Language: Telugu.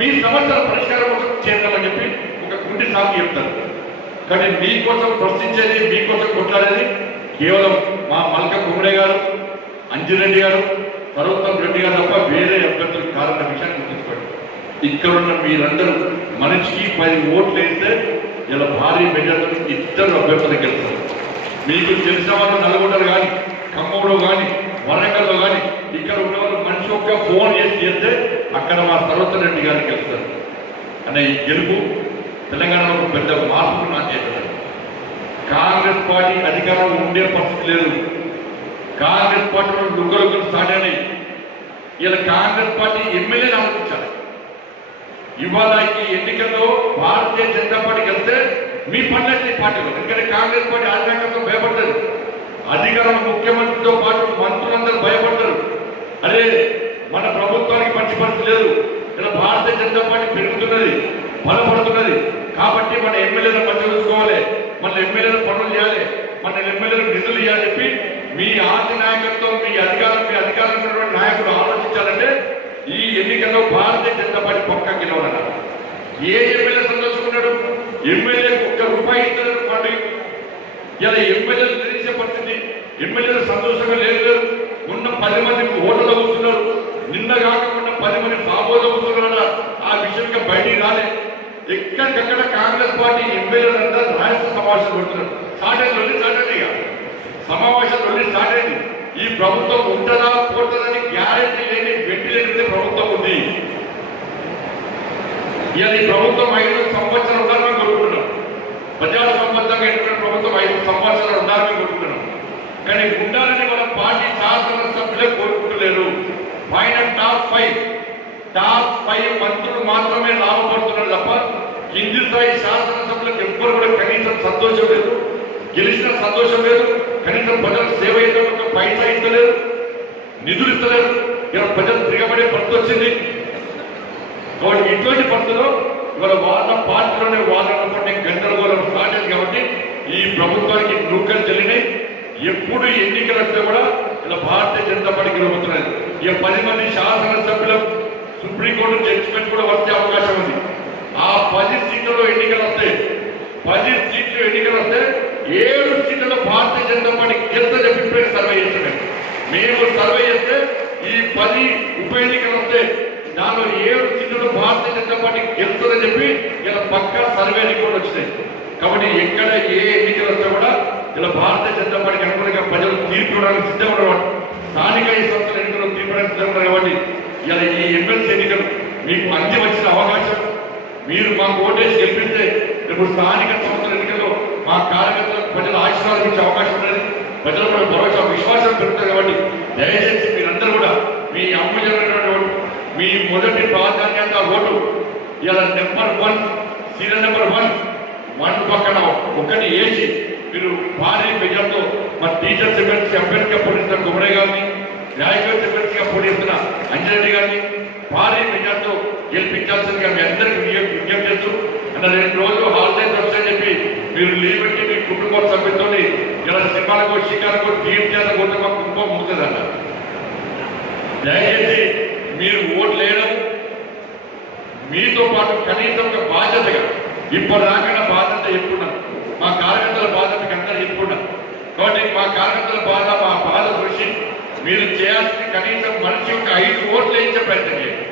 మీ సమస్యల పరిష్కారం కోసం చేద్దామని చెప్పి ఒక కుంటి సాకు చెప్తారు. కానీ మీకోసం ప్రశ్నించేది, మీకోసం కొట్లాడేది కేవలం మా మల్క కుమరే గారు, అంజిరెడ్డి గారు, సర్వోత్తమ్ రెడ్డి గారు తప్ప వేరే అభ్యర్థులు కాదన్న విషయాన్ని గుర్తుంచుకోండి. ఇక్కడున్న మీరందరూ మనిషికి 10 ఓట్లు వేస్తే ఇలా భారీ మెజార్టీ 2 అభ్యర్థులు గెలుస్తారు. మీకు తెలిసిన వాళ్ళు నల్గొండలు కానీ, ఖమ్మంలో కానీ, వరంగల్లో కానీ ఇక్కడ ఉన్న వాళ్ళు మనిషి ఒక్క ఫోన్ చేస్తే అక్కడ మా సర్వోత్తమ్ రెడ్డి గారికి గెలుస్తారు అనే ఈ గెలుపు తెలంగాణలో ఒక పెద్ద మార్పు నా చేస్తారు. కాంగ్రెస్ పార్టీ అధికారంలో ఉండే పరిస్థితి లేదు. కాంగ్రెస్ పార్టీలో లుగ్గలుగులు స్టార్ట్ అయినాయి. ఇలా కాంగ్రెస్ పార్టీ ఎమ్మెల్యేని ఆలోచించాలి. ఇవాళ ఈ ఎన్నికల్లో భారతీయ జనతా పార్టీ కలిస్తే మీ పనులైతే పార్టీలో, ఎందుకంటే కాంగ్రెస్ పార్టీ అధికారంతో భయపడతారు. అధికారంలో ముఖ్యమంత్రితో పాటు మంత్రులందరూ భయపడతారు. అరే మన ప్రభుత్వానికి మంచి పరిస్థితి లేదు, ఇలా భారతీయ జనతా పార్టీ పెరుగుతున్నది, బలపడుతున్నది, కాబట్టి మన ఎమ్మెల్యేలను మంచి చూసుకోవాలి, మన ఎమ్మెల్యేలు పనులు చేయాలి, మన ఎమ్మెల్యేలకు నిధులు ఇవ్వాలని చెప్పి మీ ఆర్థిక నాయకత్వం, మీ అధికారంలో నాయకుడు ఆలోచించాలంటే ఈ ఎన్నికల్లో భారతీయ జనతా పార్టీ పక్కా గెలవాలన్నారు. ఏ ఎమ్మెల్యే సంతోషకున్నాడు? ఎమ్మెల్యేకి ₹1 ఇస్తున్నారు పార్టీ. ఇలా ఎమ్మెల్యేలు తెలిసే పరిస్థితి, ఎమ్మెల్యేలు సంతోషంగా లేదు. ఉన్న 10 మంది ఓటర్లు కూర్చున్నారు, నిన్న కాకుండా 10 మంది బాబోలో కూర్చున్నారు. ఆ విషయంగా బయటికి రాలే. ఎక్కడికక్కడ కాంగ్రెస్ పార్టీ ఎమ్మెల్యేలంతా రాష్ట్ర సమావేశాలు పెడుతున్నారు. స్టార్ట్ సమావేశాలు స్టార్ట్ అయింది. ఈ ప్రభుత్వం ఉంటుందా పోతుందని గ్యారెంటీ లేని వెంటిలేటర్ ప్రభుత్వం ఉంది. ఇలా ఈ ప్రభుత్వం 5 సంవత్సరాలు ఉండాలని కోరుకుంటున్నాం. ప్రజాసంబద్ధంగా ఎన్నుకున్న ప్రభుత్వం 5 సంవత్సరాలు ఉండాలని కోరుకుంటున్నాం. కానీ ఉండాలని మన పార్టీ శాసనసభ్యులే కోరుకుంటలేరు. పైన టాప్ 5 మంత్రులు మాత్రమే లాభపడుతున్నారు తప్ప కింది స్థాయి శాసనసభ్యులకు ఎవ్వరు కూడా కనీసం సంతోషం లేదు, గెలిచిన సంతోషం లేదు, కనీసం ప్రజలకు సేవ చేయడం ఒక పైసా ఇస్తలేదు, నిధులు ఇస్తలేదు. ఇలా ప్రజలు తిరగబడే పరిస్థితి వచ్చింది. కాబట్టి ఇటువంటి పరిస్థితుల్లో ఇవాళ వాళ్ళ పార్టీలోనే వాళ్ళ గందరగోళం స్టార్ట్ అయింది. కాబట్టి ఈ ప్రభుత్వానికి నూకలు చెల్లినాయి. ఎప్పుడు ఎన్నికలు వస్తే కూడా ఇలా భారతీయ జనతా పార్టీ గెలుపుతున్నది. ఇక 10 మంది శాసనసభ్యుల సుప్రీంకోర్టు జడ్జిమెంట్ కూడా వచ్చే అవకాశం ఉంది. ఆ 10 సీట్లలో ఎన్నికలు వస్తాయి. 10 సీట్లు ఎన్నికలు వస్తే 7 సీట్లలో భారతీయ జనతా పార్టీ గెలుస్తుందని చెప్పి సర్వే చేస్తున్నాం. మేము సర్వే చేస్తే ఈ 10 ఉప ఎన్నికలు వస్తే దానిలో 7 సీట్లలో భారతీయ జనతా పార్టీ గెలుస్తుందని చెప్పి ఇలా పక్కా సర్వే రిపోర్ట్ వచ్చినాయి. కాబట్టి ఎక్కడ ఏ ఎన్నికలు వస్తే కూడా ఇలా భారతీయ జనతా పార్టీకి అనుగుణంగా ప్రజలు తీర్పు ఇవ్వడానికి సిద్ధంగా ఉన్నవాడు. స్థానిక ఈ సంస్థల ఎన్నికలు తీర్పు ఇవ్వడానికి సిద్ధంగా ఉన్నారు. కాబట్టి ఇలా ఈ ఎమ్మెల్సీ ఎన్నికలు మీకు అంది వచ్చిన అవకాశం. మీరు మాకు ఓటేసి గెలిపిస్తే ఇప్పుడు స్థానిక సంస్థల ఎన్నికల్లో మా కార్యకర్తలకు ప్రజలు ఆశీర్వాదం ఇచ్చే అవకాశం ఉన్నది. ప్రజలు కూడా భరోసా విశ్వాసం పెరుగుతుంది. కాబట్టి దయచేసి మీరందరూ కూడా మీ అమూల్యమైనటువంటి ఓటు, మీ మొదటి ప్రాధాన్యత ఓటు ఇలా నెంబర్ 1 సీరియల్ నెంబర్ 1 పక్కన 1 వేసి మీరు భారీ మెజార్టీతో మా టీచర్స్ ఎమ్మెల్సీ అభ్యర్థిగా పోటీస్తున్న కుమరే గారిని, న్యాయవాద ఎమ్మెల్సీగా పోటీస్తున్న అంజిరెడ్డి గారిని భారీ మెజార్టీతో గెలిపించాల్సిందిగా మీ అందరికీ విజ్ఞప్తి చేస్తూ అన్న 2 రోజులు హాలిడేస్ వచ్చాయని చెప్పి మీరు లీవ్ పెట్టి మీ కుటుంబ సభ్యులతో ఇలా సినిమాలకు, షికారులకు, తీర్థయాత్ర కొట్టే మా కుటుంబం ముగుతుందన్న. దయచేసి మీరు ఓట్లు వేయడం మీతో పాటు కనీసం ఒక బాధ్యతగా ఇప్పటిదాకా బాధ్యత చెప్పుకున్నాం. మా కార్యకర్తల బాధ్యతకి అంతా చెప్పుకున్నాం. కాబట్టి మా కార్యకర్తల బాధ, మా బాధ గురించి మీరు చేయాల్సింది కనీసం మనిషి ఒక 5 ఓట్లు వేయించే ప్రయత్నం చేయండి.